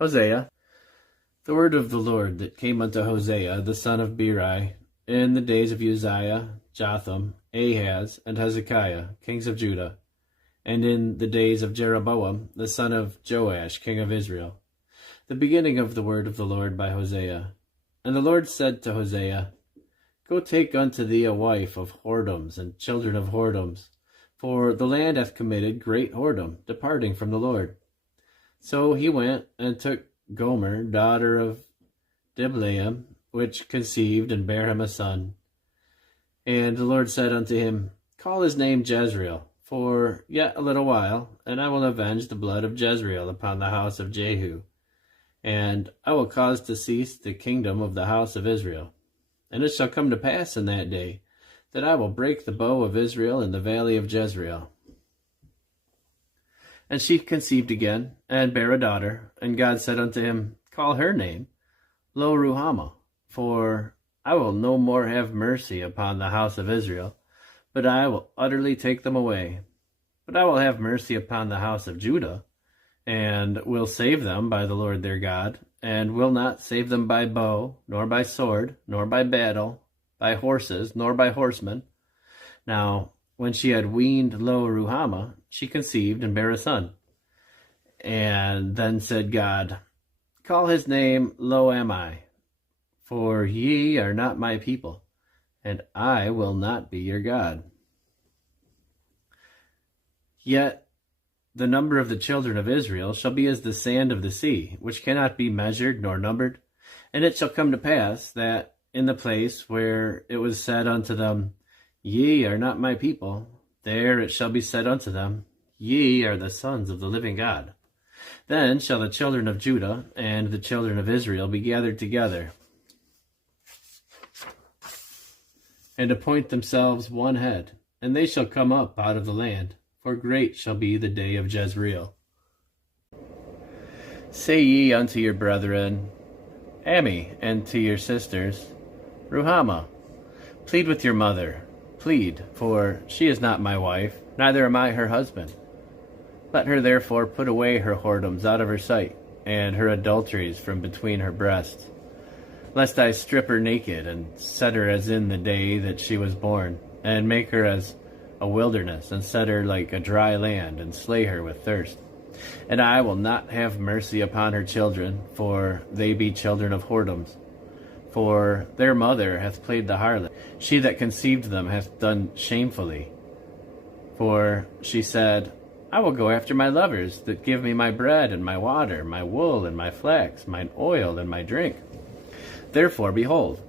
Hosea. The word of the Lord that came unto Hosea, the son of Beeri, in the days of Uzziah, Jotham, Ahaz, and Hezekiah, kings of Judah, and in the days of Jeroboam, the son of Joash, king of Israel. The beginning of the word of the Lord by Hosea. And the Lord said to Hosea, Go take unto thee a wife of whoredoms and children of whoredoms, for the land hath committed great whoredom, departing from the Lord. So he went and took Gomer, daughter of Diblaim, which conceived and bare him a son. And the Lord said unto him, Call his name Jezreel, for yet a little while, and I will avenge the blood of Jezreel upon the house of Jehu, and I will cause to cease the kingdom of the house of Israel. And it shall come to pass in that day, that I will break the bow of Israel in the valley of Jezreel. And she conceived again, and bare a daughter. And God said unto him, Call her name Lo-ruhamah, for I will no more have mercy upon the house of Israel, but I will utterly take them away. But I will have mercy upon the house of Judah, and will save them by the Lord their God, and will not save them by bow, nor by sword, nor by battle, by horses, nor by horsemen. Now, when she had weaned Lo-ruhamah, she conceived and bare a son. And then said God, Call his name Lo-ammi, for ye are not my people, and I will not be your God. Yet the number of the children of Israel shall be as the sand of the sea, which cannot be measured nor numbered. And it shall come to pass that in the place where it was said unto them, Ye are not my people, there it shall be said unto them, Ye are the sons of the living God. Then shall the children of Judah and the children of Israel be gathered together, and appoint themselves one head, and they shall come up out of the land, for great shall be the day of Jezreel. Say ye unto your brethren, Ammi, and to your sisters, Ruhamah. Plead with your mother, plead, for she is not my wife, neither am I her husband. Let her therefore put away her whoredoms out of her sight, and her adulteries from between her breasts, lest I strip her naked, and set her as in the day that she was born, and make her as a wilderness, and set her like a dry land, and slay her with thirst. And I will not have mercy upon her children, for they be children of whoredoms. For their mother hath played the harlot, she that conceived them hath done shamefully. For she said, I will go after my lovers, that give me my bread and my water, my wool and my flax, mine oil and my drink. Therefore, behold,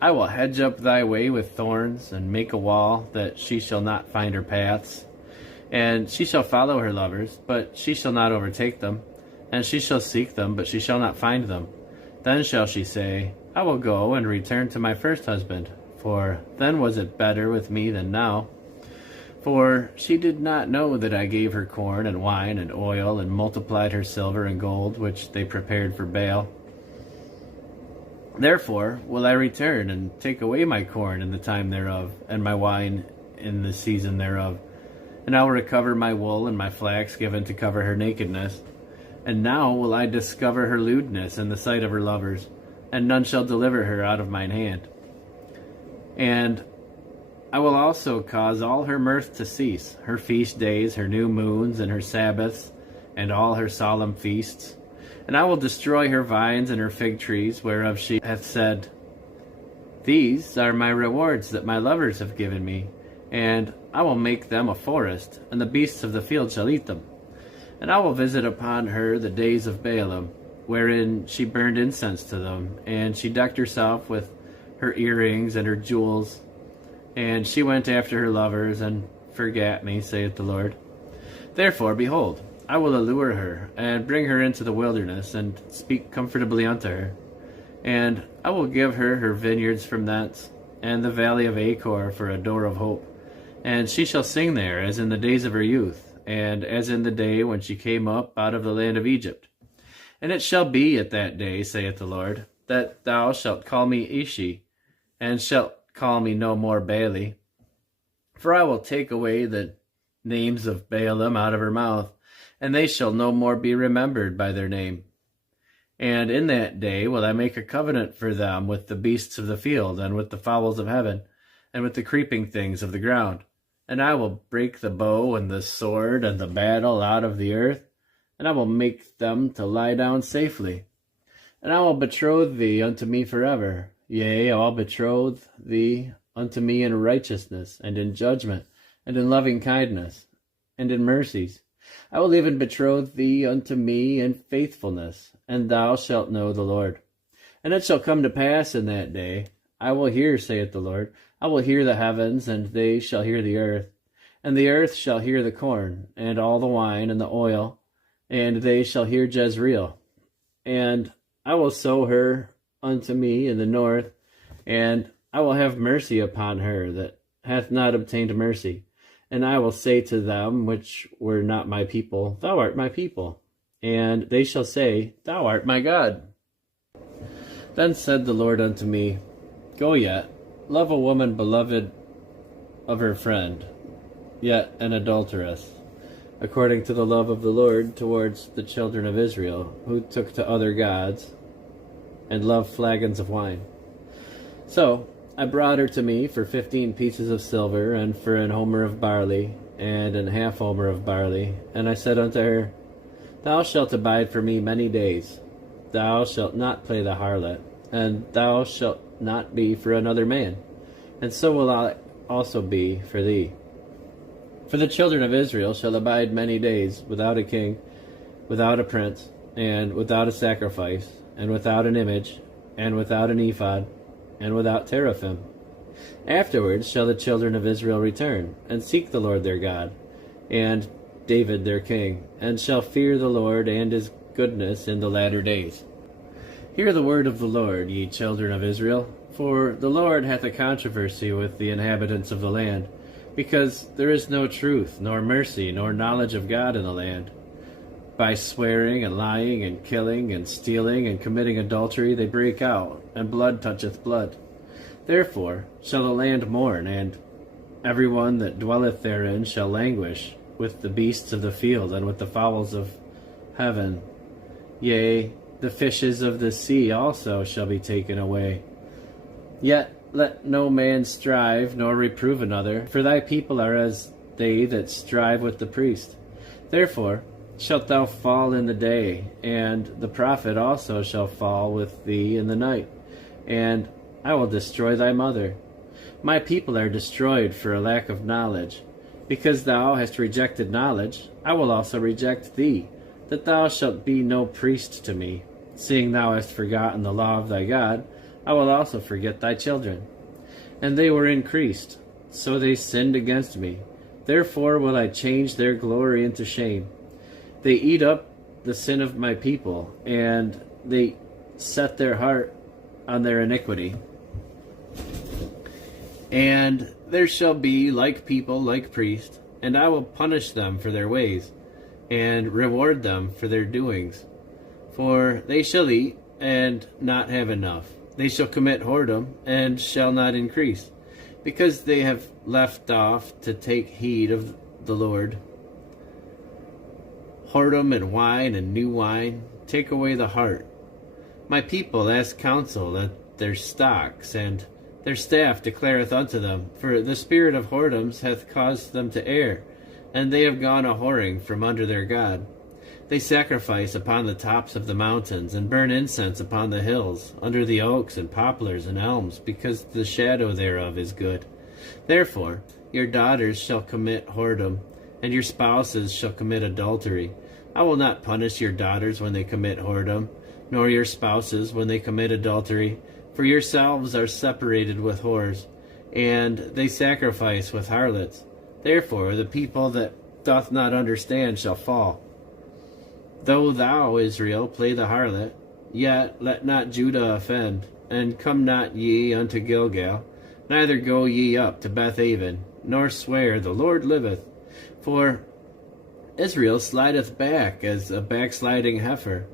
I will hedge up thy way with thorns, and make a wall, that she shall not find her paths. And she shall follow her lovers, but she shall not overtake them. And she shall seek them, but she shall not find them. Then shall she say, I will go and return to my first husband, for then was it better with me than now. For she did not know that I gave her corn and wine and oil, and multiplied her silver and gold, which they prepared for Baal. Therefore will I return, and take away my corn in the time thereof, and my wine in the season thereof. And I will recover my wool and my flax given to cover her nakedness. And now will I discover her lewdness in the sight of her lovers, and none shall deliver her out of mine hand. And I will also cause all her mirth to cease, her feast days, her new moons, and her Sabbaths, and all her solemn feasts. And I will destroy her vines and her fig trees, whereof she hath said, These are my rewards that my lovers have given me, and I will make them a forest, and the beasts of the field shall eat them. And I will visit upon her the days of Baalim, wherein she burned incense to them, and she decked herself with her earrings and her jewels. And she went after her lovers, and forgat me, saith the Lord. Therefore, behold, I will allure her, and bring her into the wilderness, and speak comfortably unto her. And I will give her her vineyards from thence, and the valley of Achor for a door of hope. And she shall sing there as in the days of her youth, and as in the day when she came up out of the land of Egypt. And it shall be at that day, saith the Lord, that thou shalt call me Ishi, and shalt call me no more Baali. For I will take away the names of Baalim out of her mouth, and they shall no more be remembered by their name. And in that day will I make a covenant for them with the beasts of the field, and with the fowls of heaven, and with the creeping things of the ground. And I will break the bow and the sword and the battle out of the earth, and I will make them to lie down safely. And I will betroth thee unto me forever. Yea, I will betroth thee unto me in righteousness, and in judgment, and in loving kindness, and in mercies. I will even betroth thee unto me in faithfulness, and thou shalt know the Lord. And it shall come to pass in that day, I will hear, saith the Lord, I will hear the heavens, and they shall hear the earth. And the earth shall hear the corn, and all the wine, and the oil, and they shall hear Jezreel. And I will sow her unto me in the north, and I will have mercy upon her that hath not obtained mercy. And I will say to them which were not my people, Thou art my people. And they shall say, Thou art my God. Then said the Lord unto me, Go yet, love a woman beloved of her friend, yet an adulteress, according to the love of the Lord towards the children of Israel, who took to other gods, and loved flagons of wine. So I brought her to me for 15 pieces of silver, and for an homer of barley, and an half homer of barley. And I said unto her, Thou shalt abide for me many days. Thou shalt not play the harlot, and thou shalt not be for another man. And so will I also be for thee. For the children of Israel shall abide many days without a king, without a prince, and without a sacrifice, and without an image, and without an ephod, and without teraphim. Afterwards shall the children of Israel return, and seek the Lord their God, and David their king, and shall fear the Lord and his goodness in the latter days. Hear the word of the Lord, ye children of Israel, for the Lord hath a controversy with the inhabitants of the land, because there is no truth, nor mercy, nor knowledge of God in the land. By swearing and lying and killing and stealing and committing adultery they break out, and blood toucheth blood. Therefore shall the land mourn, and every one that dwelleth therein shall languish, with the beasts of the field and with the fowls of heaven. Yea, the fishes of the sea also shall be taken away. Yet let no man strive nor reprove another, for thy people are as they that strive with the priest. Therefore shalt thou fall in the day, and the prophet also shall fall with thee in the night, and I will destroy thy mother. My people are destroyed for a lack of knowledge. Because thou hast rejected knowledge, I will also reject thee, that thou shalt be no priest to me. Seeing thou hast forgotten the law of thy God, I will also forget thy children. And they were increased, so they sinned against me. Therefore will I change their glory into shame. They eat up the sin of my people, and they set their heart on their iniquity. And there shall be like people, like priests, and I will punish them for their ways, and reward them for their doings. For they shall eat, and not have enough. They shall commit whoredom, and shall not increase, because they have left off to take heed of the Lord. Whoredom and wine and new wine take away the heart. My people ask counsel at their stocks, and their staff declareth unto them, for the spirit of whoredoms hath caused them to err, and they have gone a whoring from under their God. They sacrifice upon the tops of the mountains, and burn incense upon the hills, under the oaks and poplars and elms, because the shadow thereof is good. Therefore your daughters shall commit whoredom, and your spouses shall commit adultery. I will not punish your daughters when they commit whoredom, nor your spouses when they commit adultery, for yourselves are separated with whores, and they sacrifice with harlots. Therefore the people that doth not understand shall fall. Though thou, Israel, play the harlot, yet let not Judah offend, and come not ye unto Gilgal, neither go ye up to Bethaven, nor swear, The Lord liveth. For Israel slideth back as a backsliding heifer.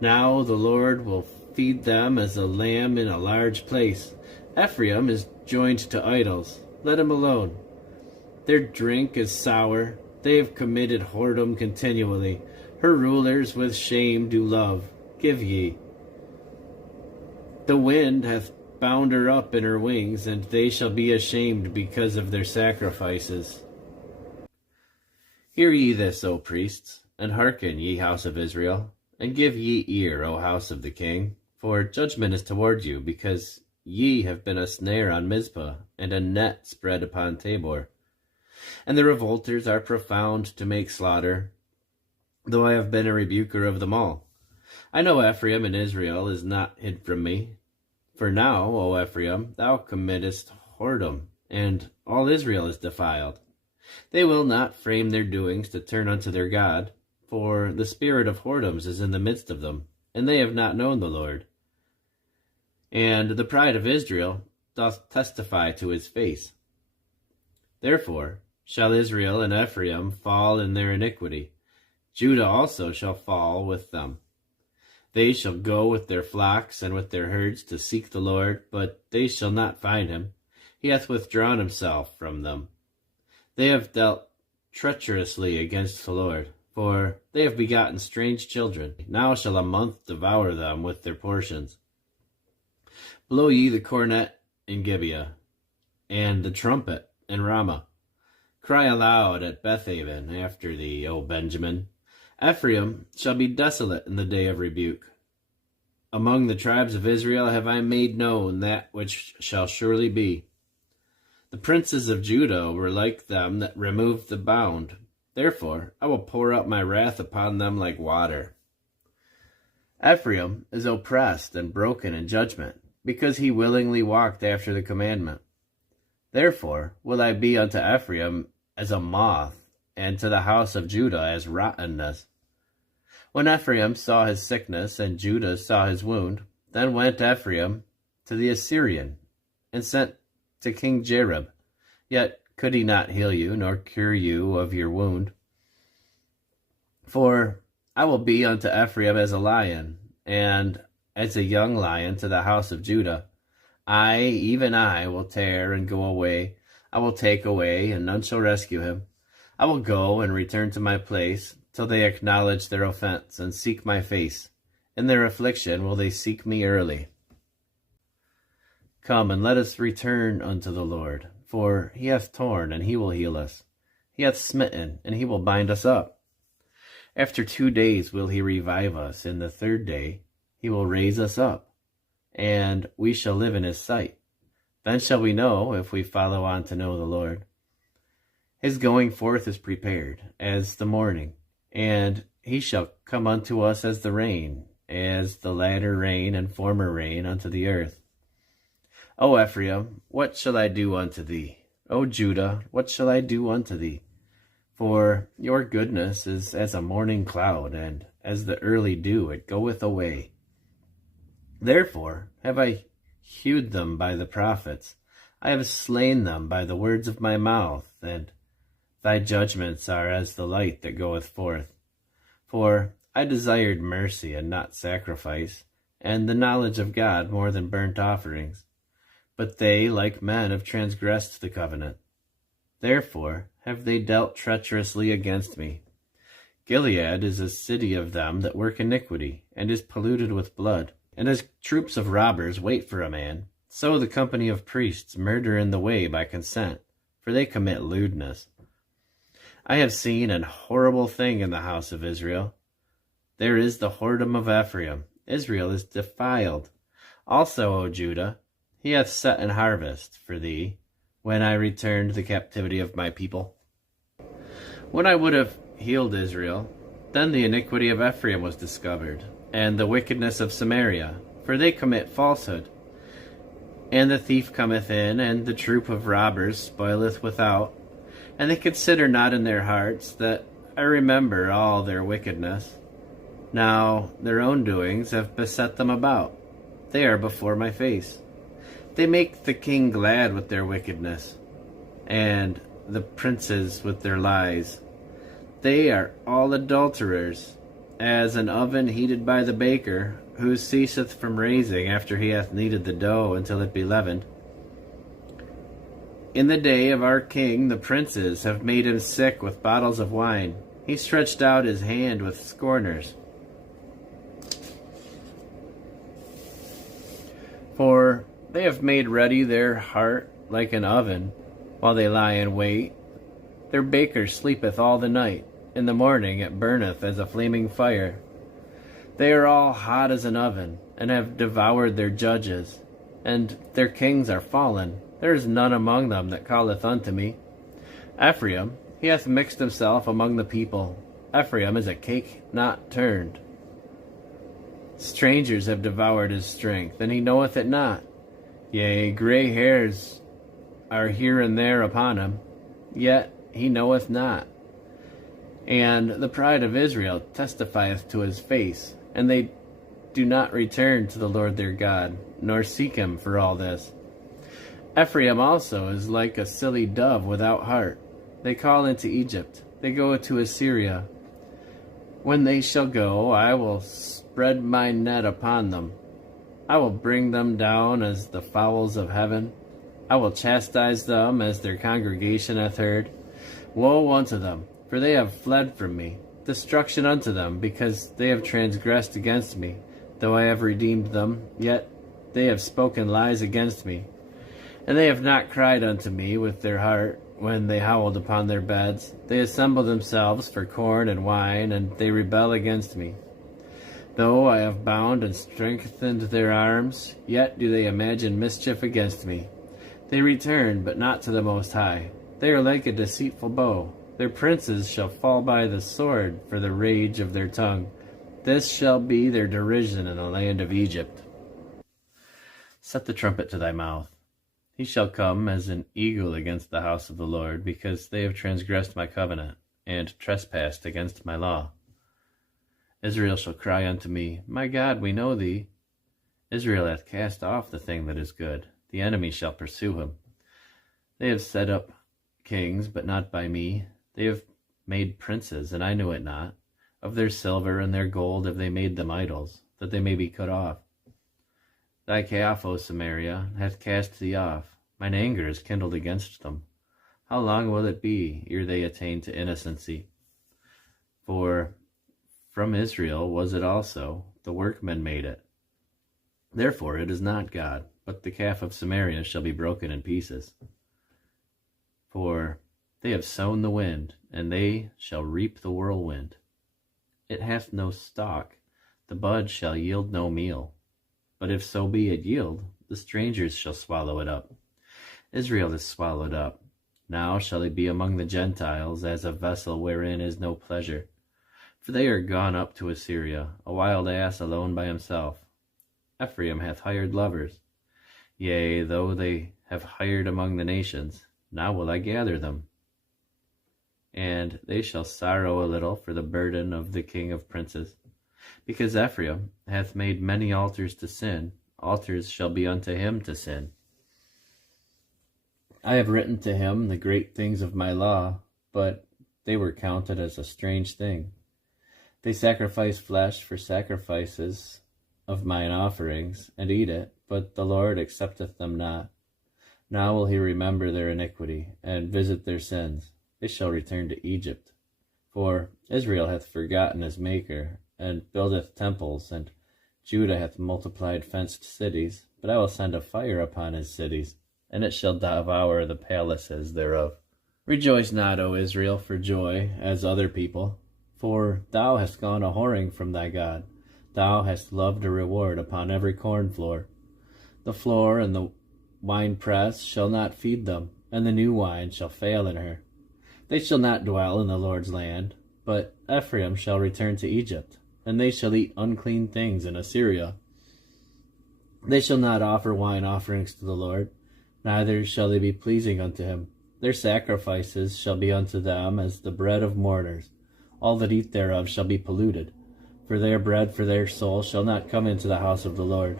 Now the Lord will feed them as a lamb in a large place. Ephraim is joined to idols. Let him alone. Their drink is sour. They have committed whoredom continually. Her rulers with shame do love. give ye? The wind hath bound her up in her wings, and they shall be ashamed because of their sacrifices. Hear ye this, O priests, and hearken, ye house of Israel, and give ye ear, O house of the king, for judgment is toward you, because ye have been a snare on Mizpah, and a net spread upon Tabor. And the revolters are profound to make slaughter, though I have been a rebuker of them all. I know Ephraim and Israel is not hid from me. For now, O Ephraim, thou committest whoredom, and all Israel is defiled. They will not frame their doings to turn unto their God, for the spirit of whoredoms is in the midst of them, and they have not known the Lord. And the pride of Israel doth testify to his face. Therefore shall Israel and Ephraim fall in their iniquity. Judah also shall fall with them. They shall go with their flocks and with their herds to seek the Lord, but they shall not find him. He hath withdrawn himself from them. They have dealt treacherously against the Lord, for they have begotten strange children. Now shall a month devour them with their portions. Blow ye the cornet in Gibeah, and the trumpet in Ramah. Cry aloud at Bethaven after thee, O Benjamin. Ephraim shall be desolate in the day of rebuke. Among the tribes of Israel have I made known that which shall surely be. The princes of Judah were like them that removed the bound. Therefore I will pour out my wrath upon them like water. Ephraim is oppressed and broken in judgment, because he willingly walked after the commandment. Therefore will I be unto Ephraim as a moth, and to the house of Judah as rottenness. When Ephraim saw his sickness, and Judah saw his wound, then went Ephraim to the Assyrian, and sent to King Jareb. Yet could he not heal you, nor cure you of your wound. For I will be unto Ephraim as a lion, and as a young lion to the house of Judah. I, even I, will tear and go away. I will take away, and none shall rescue him. I will go and return to my place, till they acknowledge their offense, and seek my face. In their affliction will they seek me early. Come, and let us return unto the Lord, for he hath torn, and he will heal us. He hath smitten, and he will bind us up. After 2 days will he revive us. In the 3rd day he will raise us up, and we shall live in his sight. Then shall we know, if we follow on to know the Lord. His going forth is prepared, as the morning, and he shall come unto us as the rain, as the latter rain and former rain unto the earth. O Ephraim, what shall I do unto thee? O Judah, what shall I do unto thee? For your goodness is as a morning cloud, and as the early dew it goeth away. Therefore have I hewed them by the prophets. I have slain them by the words of my mouth, and thy judgments are as the light that goeth forth. For I desired mercy and not sacrifice, and the knowledge of God more than burnt offerings. But they, like men, have transgressed the covenant. Therefore have they dealt treacherously against me. Gilead is a city of them that work iniquity, and is polluted with blood. And as troops of robbers wait for a man, so the company of priests murder in the way by consent, for they commit lewdness. I have seen an horrible thing in the house of Israel. There is the whoredom of Ephraim. Israel is defiled. Also, O Judah, he hath set an harvest for thee, when I returned the captivity of my people. When I would have healed Israel, then the iniquity of Ephraim was discovered, and the wickedness of Samaria, for they commit falsehood. And the thief cometh in, and the troop of robbers spoileth without. And they consider not in their hearts that I remember all their wickedness. Now their own doings have beset them about. They are before my face. They make the king glad with their wickedness, and the princes with their lies. They are all adulterers, as an oven heated by the baker, who ceaseth from raising after he hath kneaded the dough until it be leavened. In the day of our king the princes have made him sick with bottles of wine. He stretched out his hand with scorners. For they have made ready their heart like an oven, while they lie in wait. Their baker sleepeth all the night, in the morning it burneth as a flaming fire. They are all hot as an oven, and have devoured their judges, and their kings are fallen. There is none among them that calleth unto me. Ephraim, he hath mixed himself among the people. Ephraim is a cake not turned. Strangers have devoured his strength, and he knoweth it not. Yea, gray hairs are here and there upon him, yet he knoweth not. And the pride of Israel testifieth to his face, and they do not return to the Lord their God, nor seek him for all this. Ephraim also is like a silly dove without heart. They call into Egypt, they go to Assyria. When they shall go, I will spread my net upon them. I will bring them down as the fowls of heaven. I will chastise them as their congregation hath heard. Woe unto them, for they have fled from me. Destruction unto them, because they have transgressed against me. Though I have redeemed them, yet they have spoken lies against me. And they have not cried unto me with their heart, when they howled upon their beds. They assemble themselves for corn and wine, and they rebel against me. Though I have bound and strengthened their arms, yet do they imagine mischief against me. They return, but not to the Most High. They are like a deceitful bow. Their princes shall fall by the sword for the rage of their tongue. This shall be their derision in the land of Egypt. Set the trumpet to thy mouth. He shall come as an eagle against the house of the Lord, because they have transgressed my covenant, and trespassed against my law. Israel shall cry unto me, My God, we know thee. Israel hath cast off the thing that is good. The enemy shall pursue him. They have set up kings, but not by me. They have made princes, and I knew it not. Of their silver and their gold have they made them idols, that they may be cut off. Thy calf, O Samaria, hath cast thee off. Mine anger is kindled against them. How long will it be ere they attain to innocency? For from Israel was it also, the workmen made it. Therefore it is not God, but the calf of Samaria shall be broken in pieces. For they have sown the wind, and they shall reap the whirlwind. It hath no stalk, the bud shall yield no meal. But if so be it yield, the strangers shall swallow it up. Israel is swallowed up. Now shall it be among the Gentiles as a vessel wherein is no pleasure. For they are gone up to Assyria, a wild ass alone by himself. Ephraim hath hired lovers. Yea, though they have hired among the nations, now will I gather them. And they shall sorrow a little for the burden of the king of princes. Because Ephraim hath made many altars to sin, altars shall be unto him to sin. I have written to him the great things of my law, but they were counted as a strange thing. They sacrifice flesh for sacrifices of mine offerings, and eat it, but the Lord accepteth them not. Now will he remember their iniquity, and visit their sins. They shall return to Egypt. For Israel hath forgotten his Maker, and buildeth temples, and Judah hath multiplied fenced cities. But I will send a fire upon his cities, and it shall devour the palaces thereof. Rejoice not, O Israel, for joy, as other people, for thou hast gone a whoring from thy God. Thou hast loved a reward upon every corn floor. The floor and the winepress shall not feed them, and the new wine shall fail in her. They shall not dwell in the Lord's land, but Ephraim shall return to Egypt, and they shall eat unclean things in Assyria. They shall not offer wine offerings to the Lord, neither shall they be pleasing unto him. Their sacrifices shall be unto them as the bread of mourners. All that eat thereof shall be polluted, for their bread for their soul shall not come into the house of the Lord.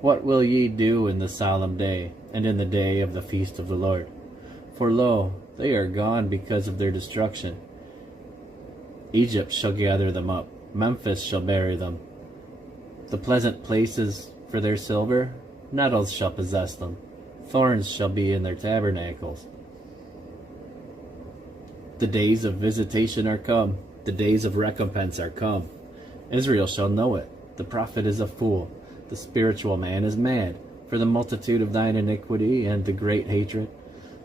What will ye do in the solemn day, and in the day of the feast of the Lord? For lo, they are gone because of their destruction. Egypt shall gather them up, Memphis shall bury them. The pleasant places for their silver, nettles shall possess them. Thorns shall be in their tabernacles. The days of visitation are come, the days of recompense are come. Israel shall know it. The prophet is a fool. The spiritual man is mad, for the multitude of thine iniquity and the great hatred.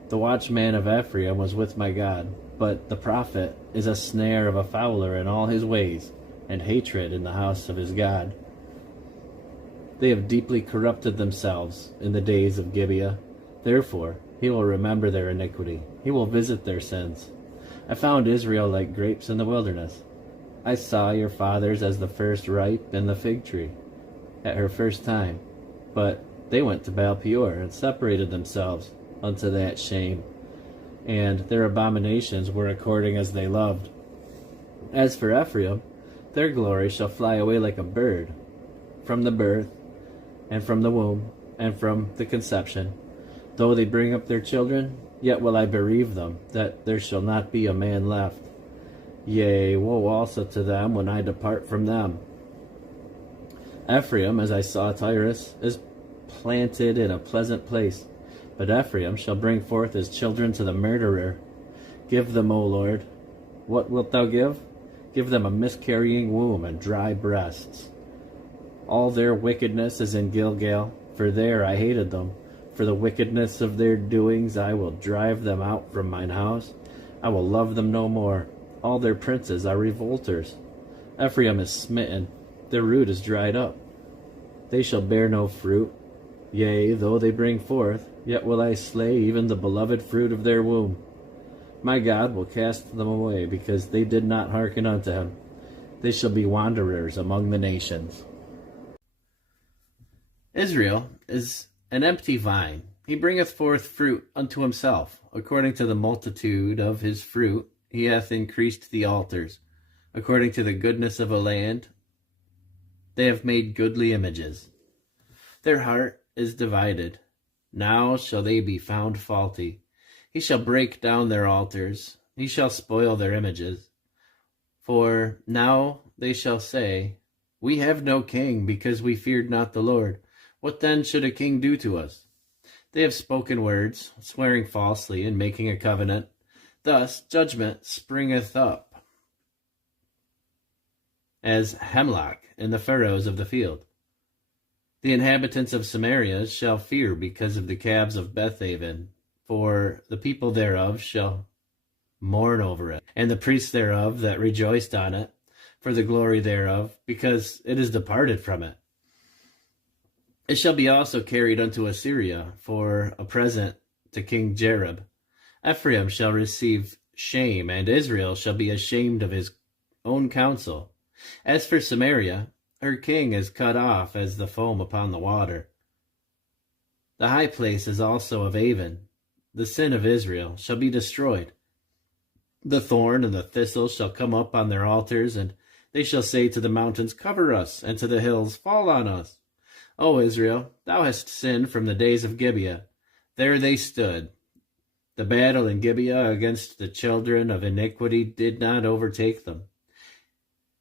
The watchman of Ephraim was with my God, but the prophet is a snare of a fowler in all his ways, and hatred in the house of his God. They have deeply corrupted themselves in the days of Gibeah. Therefore he will remember their iniquity. He will visit their sins. I found Israel like grapes in the wilderness. I saw your fathers as the first ripe in the fig tree at her first time. But they went to Baal Peor and separated themselves unto that shame, and their abominations were according as they loved. As for Ephraim, their glory shall fly away like a bird, from the birth, and from the womb, and from the conception. Though they bring up their children, yet will I bereave them, that there shall not be a man left. Yea, woe also to them when I depart from them. Ephraim, as I saw Tyrus, is planted in a pleasant place, but Ephraim shall bring forth his children to the murderer. Give them, O Lord. What wilt thou give? Give them a miscarrying womb and dry breasts. All their wickedness is in Gilgal, for there I hated them. For the wickedness of their doings I will drive them out from mine house. I will love them no more. All their princes are revolters. Ephraim is smitten, their root is dried up. They shall bear no fruit. Yea, though they bring forth, yet will I slay even the beloved fruit of their womb. My God will cast them away, because they did not hearken unto him. They shall be wanderers among the nations. Israel is an empty vine. He bringeth forth fruit unto himself. According to the multitude of his fruit, he hath increased the altars. According to the goodness of a land, they have made goodly images. Their heart is divided. Now shall they be found faulty. He shall break down their altars. He shall spoil their images. For now they shall say, We have no king, because we feared not the Lord. What then should a king do to us? They have spoken words, swearing falsely and making a covenant. Thus judgment springeth up as hemlock in the furrows of the field. The inhabitants of Samaria shall fear because of the calves of Bethaven, for the people thereof shall mourn over it, and the priests thereof that rejoiced on it, for the glory thereof, because it is departed from it. It shall be also carried unto Assyria for a present to King Jareb. Ephraim shall receive shame, and Israel shall be ashamed of his own counsel. As for Samaria, her king is cut off as the foam upon the water. The high places also of Avon, the sin of Israel, shall be destroyed. The thorn and the thistle shall come up on their altars, and they shall say to the mountains, Cover us, and to the hills, Fall on us. O Israel, thou hast sinned from the days of Gibeah. There they stood. The battle in Gibeah against the children of iniquity did not overtake them.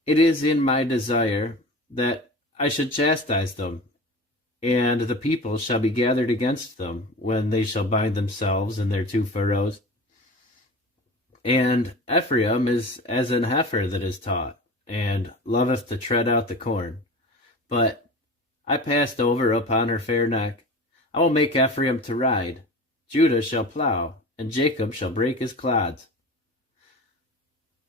It is in my desire that I should chastise them, and the people shall be gathered against them when they shall bind themselves in their two furrows. And Ephraim is as an heifer that is taught, and loveth to tread out the corn. But I passed over upon her fair neck. I will make Ephraim to ride. Judah shall plow, and Jacob shall break his clods.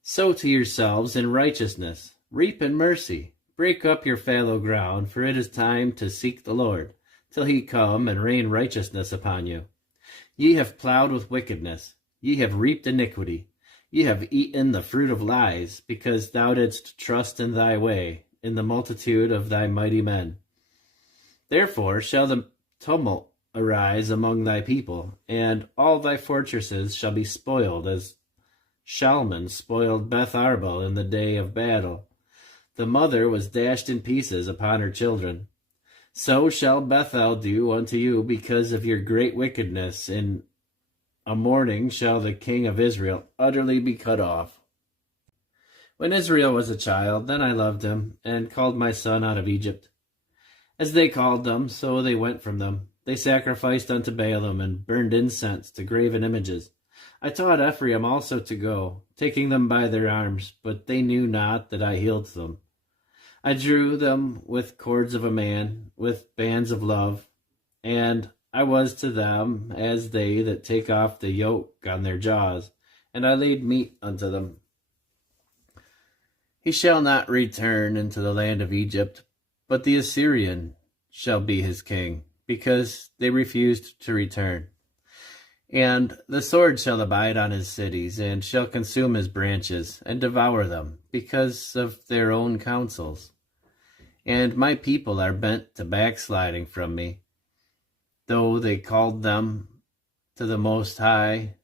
Sow to yourselves in righteousness, reap in mercy. Break up your fallow ground, for it is time to seek the Lord, till he come and rain righteousness upon you. Ye have plowed with wickedness, ye have reaped iniquity, ye have eaten the fruit of lies, because thou didst trust in thy way, in the multitude of thy mighty men. Therefore shall the tumult arise among thy people, and all thy fortresses shall be spoiled, as Shalman spoiled Beth Arbel in the day of battle. The mother was dashed in pieces upon her children. So shall Bethel do unto you because of your great wickedness. In a morning shall the king of Israel utterly be cut off. When Israel was a child, then I loved him, and called my son out of Egypt. As they called them, so they went from them. They sacrificed unto Baalim, and burned incense to graven images. I taught Ephraim also to go, taking them by their arms, but they knew not that I healed them. I drew them with cords of a man, with bands of love, and I was to them as they that take off the yoke on their jaws, and I laid meat unto them. He shall not return into the land of Egypt, but the Assyrian shall be his king, because they refused to return. And the sword shall abide on his cities, and shall consume his branches, and devour them, because of their own counsels. And my people are bent to backsliding from me. Though they called them to the Most High,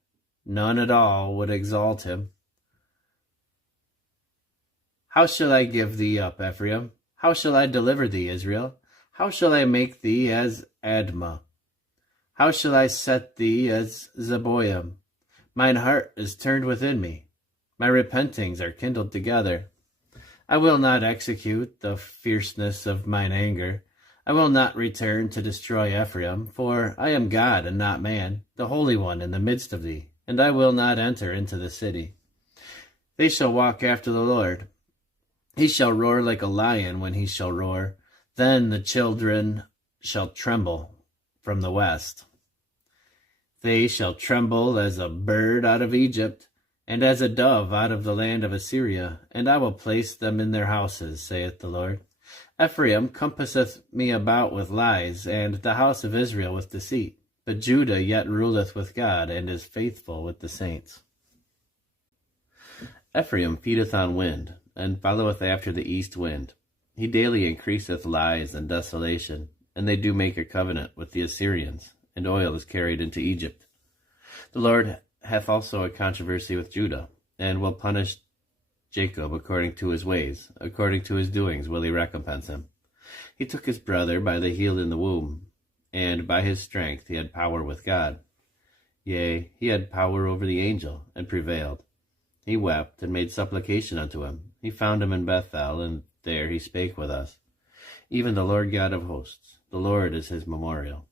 none at all would exalt him. How shall I give thee up, Ephraim? How shall I deliver thee, Israel? How shall I make thee as Admah? How shall I set thee as Zeboim? Mine heart is turned within me. My repentings are kindled together. I will not execute the fierceness of mine anger. I will not return to destroy Ephraim, for I am God and not man, the Holy One in the midst of thee, and I will not enter into the city. They shall walk after the Lord. He shall roar like a lion when he shall roar. Then the children shall tremble from the west. They shall tremble as a bird out of Egypt, and as a dove out of the land of Assyria, and I will place them in their houses, saith the Lord. Ephraim compasseth me about with lies, and the house of Israel with deceit. But Judah yet ruleth with God, and is faithful with the saints. Ephraim feedeth on wind, and followeth after the east wind. He daily increaseth lies and desolation, and they do make a covenant with the Assyrians, and oil is carried into Egypt. The Lord hath also a controversy with Judah, and will punish Jacob according to his ways, according to his doings will he recompense him. He took his brother by the heel in the womb, and by his strength he had power with God. Yea, he had power over the angel, and prevailed. He wept, and made supplication unto him. He found him in Bethel, and there he spake with us. Even the Lord God of hosts, the Lord is his memorial.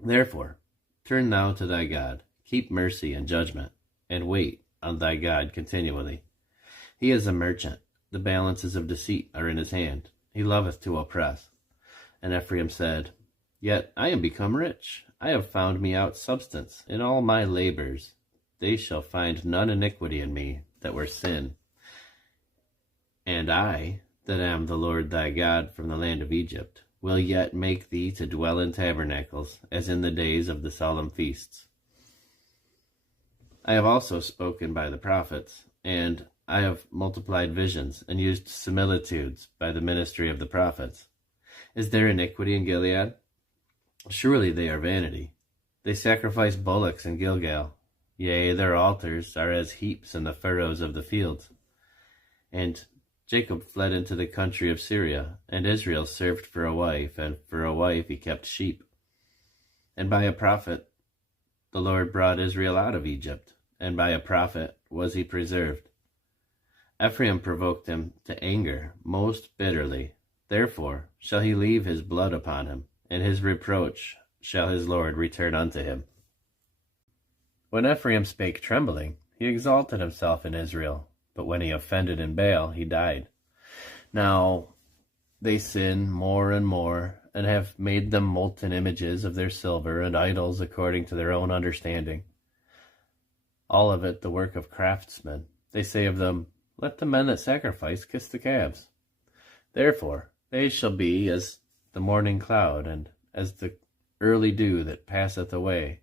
Therefore, turn thou to thy God, keep mercy and judgment, and wait on thy God continually. He is a merchant, the balances of deceit are in his hand. He loveth to oppress. And Ephraim said, Yet I am become rich. I have found me out substance in all my labors. They shall find none iniquity in me that were sin. And I, that am the Lord thy God from the land of Egypt, will yet make thee to dwell in tabernacles, as in the days of the solemn feasts. I have also spoken by the prophets, and I have multiplied visions, and used similitudes by the ministry of the prophets. Is there iniquity in Gilead? Surely they are vanity. They sacrifice bullocks in Gilgal. Yea, their altars are as heaps in the furrows of the fields. And Jacob fled into the country of Syria, and Israel served for a wife, and for a wife he kept sheep. And by a prophet the Lord brought Israel out of Egypt, and by a prophet was he preserved. Ephraim provoked him to anger most bitterly. Therefore shall he leave his blood upon him, and his reproach shall his Lord return unto him. When Ephraim spake trembling, he exalted himself in Israel, but when he offended in Baal, he died. Now they sin more and more, and have made them molten images of their silver, and idols according to their own understanding. All of it the work of craftsmen. They say of them, Let the men that sacrifice kiss the calves. Therefore they shall be as the morning cloud, and as the early dew that passeth away,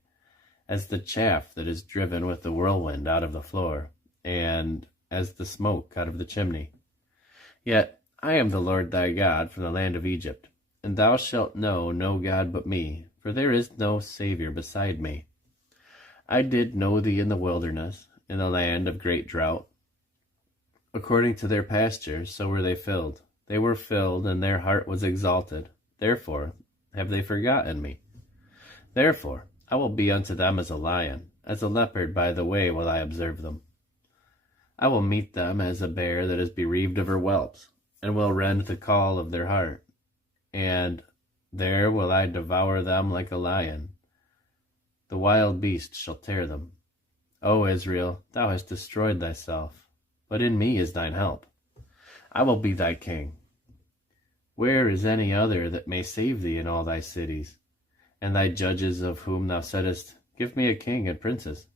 as the chaff that is driven with the whirlwind out of the floor, and as the smoke out of the chimney. Yet I am the Lord thy God from the land of Egypt, and thou shalt know no God but me, for there is no Saviour beside me. I did know thee in the wilderness, in the land of great drought. According to their pastures, so were they filled. They were filled, and their heart was exalted. Therefore have they forgotten me. Therefore I will be unto them as a lion, as a leopard by the way will I observe them. I will meet them as a bear that is bereaved of her whelps, and will rend the call of their heart. And there will I devour them like a lion. The wild beast shall tear them. O Israel, thou hast destroyed thyself, but in me is thine help. I will be thy king, Where is any other that may save thee in all thy cities? And thy judges of whom thou saidst, Give me a king and princes.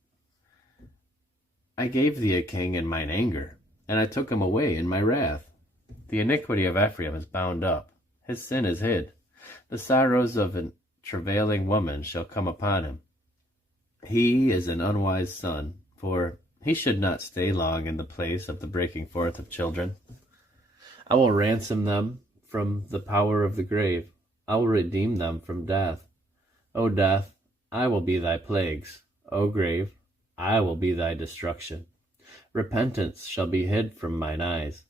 I gave thee a king in mine anger, and I took him away in my wrath. The iniquity of Ephraim is bound up, his sin is hid. The sorrows of a travailing woman shall come upon him. He is an unwise son, for he should not stay long in the place of the breaking forth of children. I will ransom them from the power of the grave. I will redeem them from death. O death, I will be thy plagues. O grave, I will be thy destruction. Repentance shall be hid from mine eyes.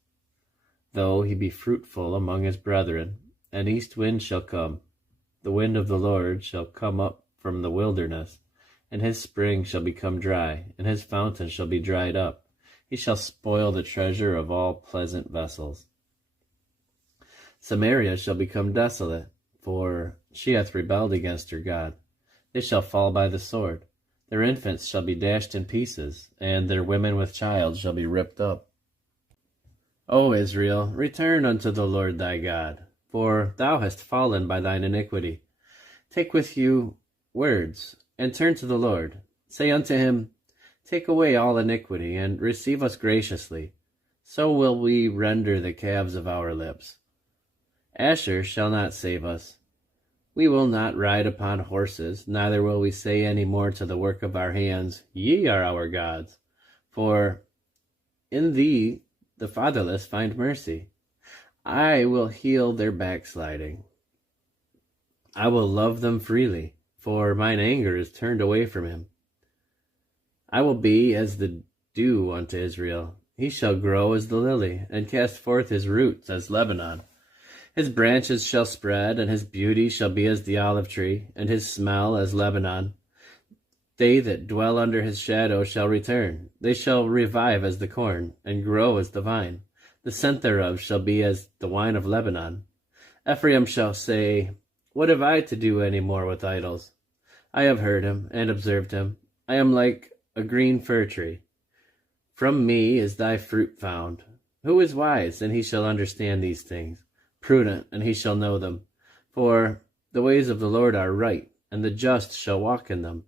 Though he be fruitful among his brethren, an east wind shall come. The wind of the Lord shall come up from the wilderness, and his spring shall become dry, and his fountain shall be dried up. He shall spoil the treasure of all pleasant vessels. Samaria shall become desolate, for she hath rebelled against her God. They shall fall by the sword. Their infants shall be dashed in pieces, and their women with child shall be ripped up. O Israel, return unto the Lord thy God, for thou hast fallen by thine iniquity. Take with you words, and turn to the Lord. Say unto him, Take away all iniquity, and receive us graciously. So will we render the calves of our lips. Asher shall not save us. We will not ride upon horses, neither will we say any more to the work of our hands, Ye are our gods. For in thee the fatherless find mercy. I will heal their backsliding. I will love them freely, for mine anger is turned away from him. I will be as the dew unto Israel. He shall grow as the lily, and cast forth his roots as Lebanon. His branches shall spread, and his beauty shall be as the olive tree, and his smell as Lebanon. They that dwell under his shadow shall return. They shall revive as the corn, and grow as the vine. The scent thereof shall be as the wine of Lebanon. Ephraim shall say, What have I to do any more with idols? I have heard him, and observed him. I am like a green fir tree. From me is thy fruit found. Who is wise, and he shall understand these things? Prudent, and he shall know them. For the ways of the Lord are right, and the just shall walk in them,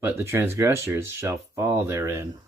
but the transgressors shall fall therein.